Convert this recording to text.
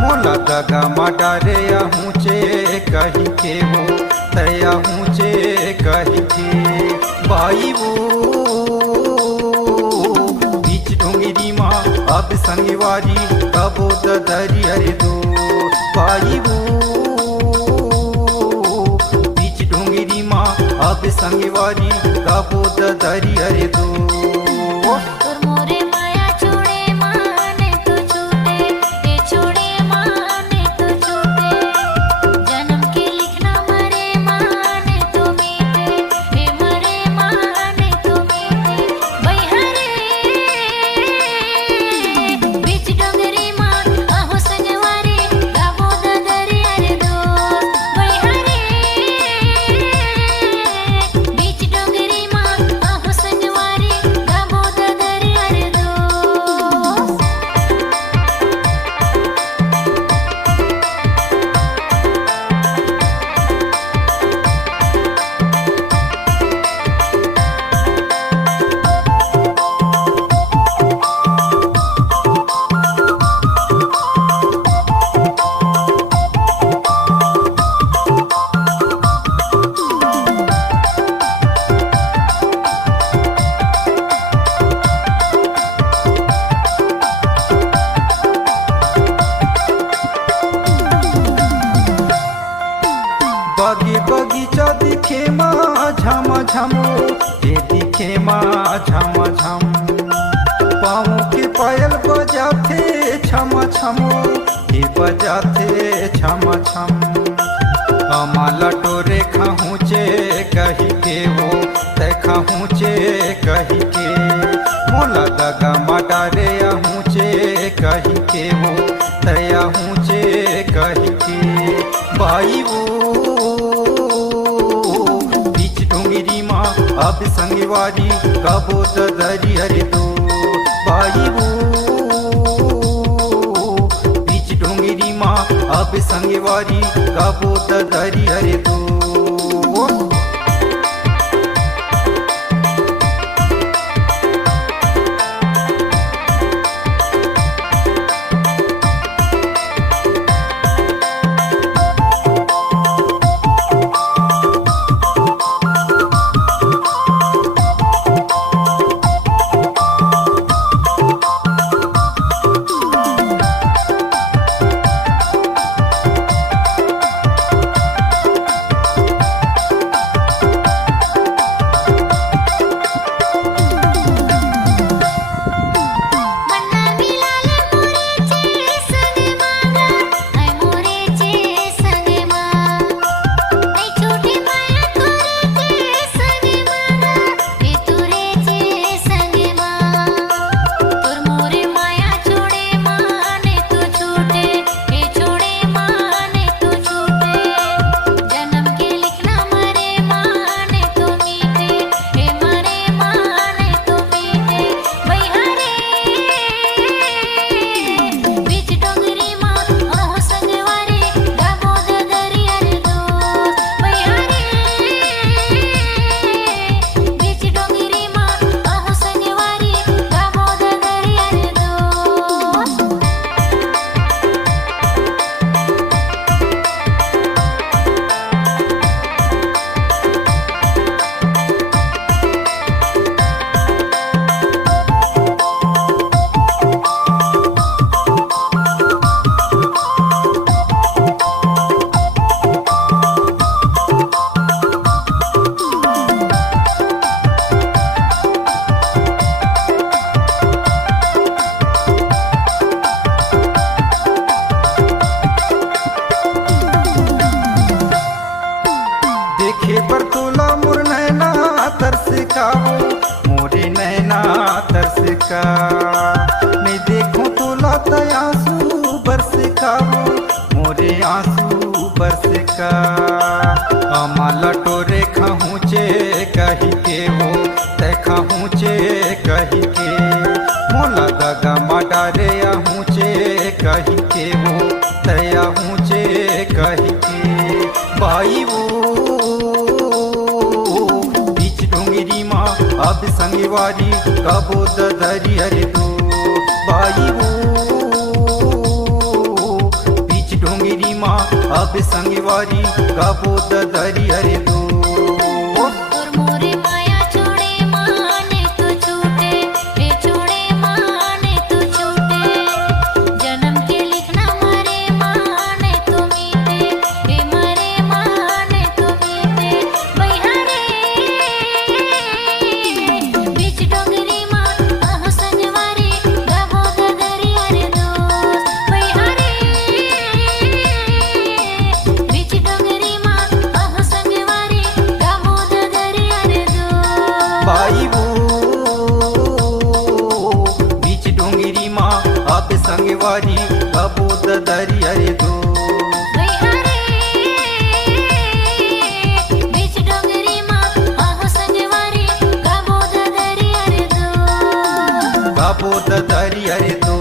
मोला दगा माडारे आहूचे कही के वो तया हूचे कही के बाई वो बीच डोंगरी माँ अब संगवारी कबो दरी अरे दो बाई वो बीच डोंगरी माँ अब संगवारी कबो दरी अरे दो। बगी बगीचा दिखे माँ झम झमो ये दिखे माँ झम झम पाँव के पायल बजाते छम छमो ये बजाते छम छम अमाला टोरे खाहूचे कही के वो ते खाहूचे कही के मोला दगा माडारे आहूचे कही के वो तया हूचे कही के बाई वो अब संगवारी कबो दरी अरे दो बाई वो बीच डोंगरी माँ अब संगवारी कबो दरी अरे दो। मोरे नैना तरस का नहीं देखो तो लाता आंसू बरस का मोरे आंसू बरस का अमाला टोरे खाहूचे कही के वो ते खाहूचे कही के मोला दगा माडारे आहूचे कही के वो तया हूचे कही के बाई वो अब संगवारी कबो दरी अरे दो बाई वो अब संगवारी कबूद दरी अरे दो और मोरे माया छोड़े माने तो छूटे, हे छोड़े माने तो छूटे। जन्म के लिखना मरे माने तो मीटे, हे मरे माने तो मीटे। बैहारे बीच डोंगरी माँ आहो संगवारी गाबो ददरी अरे दोस्त। बैहारे बीच डोंगरी माँ आहो संगवारी गाबो ददरी अरे दोस्त। बाईबू बीच डोंगरी माँ अब संगवारी कबूद दरी अरे दो बैहारे बीच डोंगरी माँ आहो संगवारी गाबो ददरी अरे दोस्त। कबूद दरी अरे दो